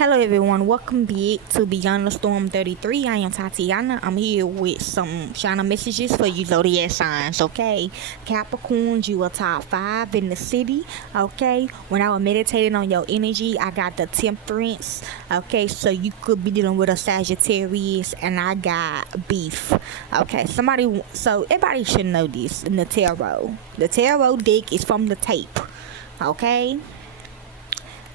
Hello everyone, welcome back to Beyond the Storm 33. I am Tatiana. I'm here with some shining messages for you zodiac signs, okay? Capricorns, you are top 5 in the city, okay? When I was meditating on your energy, I got the Temperance, okay? So you could be dealing with a Sagittarius, and I got beef, okay? So everybody should know this in the tarot. The tarot deck is from the tape, okay?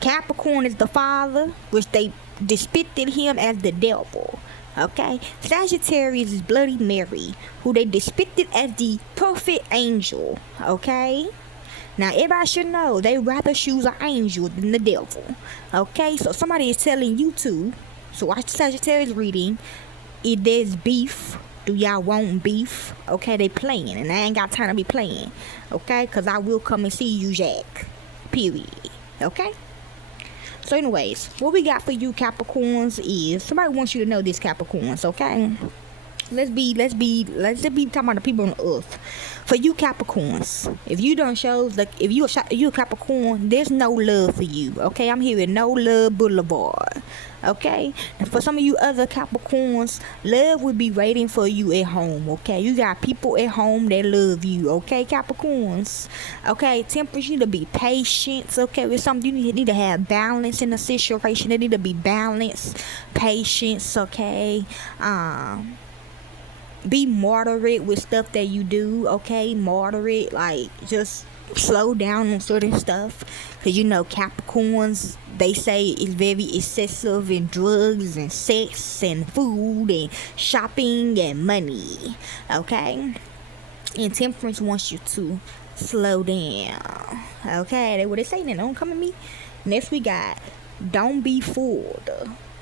Capricorn is the father, which they depicted him as the devil. Okay? Sagittarius is Bloody Mary, who they depicted as the perfect angel. Okay? Now everybody should know they rather choose an angel than the devil. Okay? So somebody is telling you to. So watch the Sagittarius reading. If there's beef, do y'all want beef? Okay, they playing, and I ain't got time to be playing. Okay? Because I will come and see you, Jack. Period. Okay? So anyways, what we got for you Capricorns is, somebody wants you to know this, Capricorns, okay? Let's be talking about the people on earth. For you Capricorns, if you don't show, like, if you a Capricorn, there's no love for you, okay? I'm hearing no love boulevard, okay? And for some of you other Capricorns, love will be waiting for you at home, okay? You got people at home that love you, okay, Capricorns? Okay, Temperance, you need to be patient, okay? With something, you need to have balance in the situation. There need to be balance, patience, okay? Be moderate with stuff that you do, okay? Moderate, like, just slow down on certain stuff. Because, you know, Capricorns, they say it's very excessive in drugs and sex and food and shopping and money, okay? And Temperance wants you to slow down, okay? That's what they say. Then don't come at me. Next we got, don't be fooled,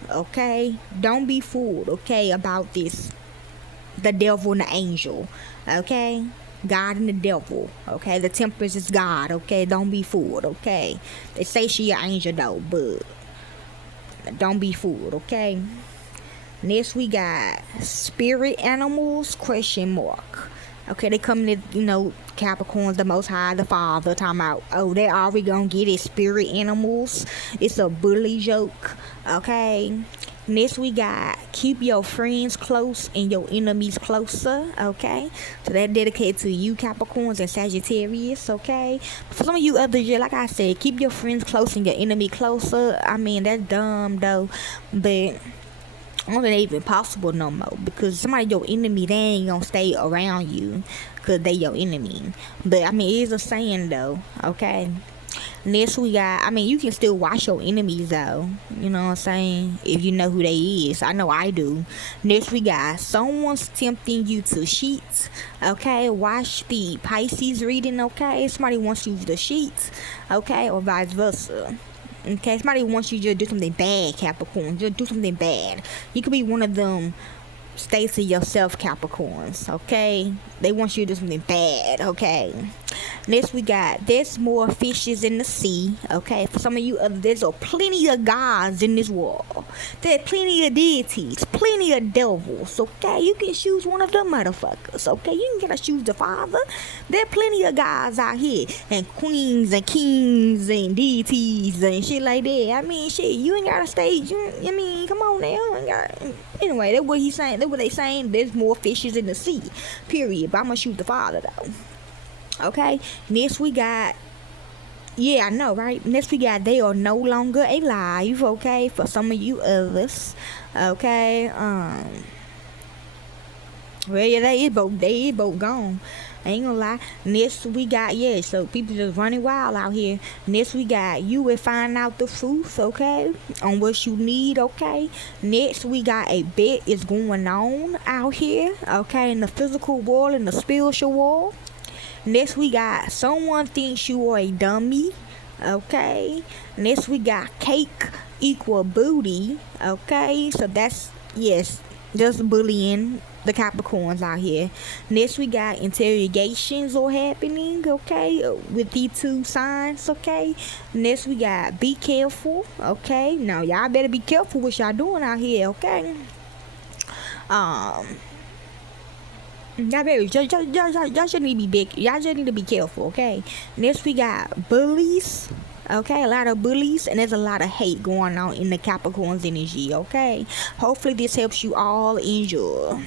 okay? Don't be fooled, okay, about this. The devil and the angel, okay? God and the devil, okay? The Temperance is God, okay? Don't be fooled, okay? They say she an angel though, but don't be fooled, okay? Next we got spirit animals, ? Okay, they come to, you know, Capricorns, the Most High, the Father, talking about, oh, they already gonna get it, spirit animals. It's a bully joke, okay? Next we got keep your friends close and your enemies closer, okay? So that dedicated to you Capricorns and Sagittarius, okay? For some of you others, yeah, like I said, keep your friends close and your enemy closer. I mean, that's dumb though, but I don't think it's even possible no more, because somebody your enemy, they ain't gonna stay around you because they your enemy. But I mean, it is a saying though, okay? Next we got, I mean, you can still watch your enemies though, you know what I'm saying, if you know who they is. I know I do. Next we got, someone's tempting you to cheat, okay? Watch the Pisces reading, okay? Somebody wants you to cheat, okay? Or vice versa, okay? Somebody wants you to do something bad, Capricorn. Just do something bad. You could be one of them stay to yourself Capricorns, okay? They want you to do something bad, okay? Next we got, there's more fishes in the sea, okay? For some of you there's plenty of gods in this world. There's plenty of deities, plenty of devils, okay? You can choose one of them motherfuckers, okay? You ain't gotta choose the father. There's plenty of gods out here, and queens and kings and deities and shit like that. I mean, shit, you ain't gotta stay, I mean, come on now. Anyway, that's what he's saying. That's what they saying. There's more fishes in the sea, period. But I'm gonna shoot the father though, okay? Next we got, yeah, I know, right? Next we got, they are no longer alive, okay? For some of you others, okay? Well, yeah, they is both gone. I ain't gonna lie. Next we got, yeah, so people just running wild out here. Next we got, you will find out the truth, okay, on what you need, okay? Next we got, a bet is going on out here, okay, in the physical world and the spiritual world. Next we got, someone thinks you are a dummy, okay? Next we got, cake equal booty, okay? So that's, yes, just bullying the Capricorns out here. Next we got, interrogations are happening, okay, with these two signs, okay? Next we got, be careful, okay? Now y'all better be careful what y'all doing out here, okay? Y'all should need to be big. Y'all just need to be careful, okay? Next we got bullies, Okay, a lot of bullies, and there's a lot of hate going on in the Capricorn's energy. Okay, hopefully this helps you all. Enjoy.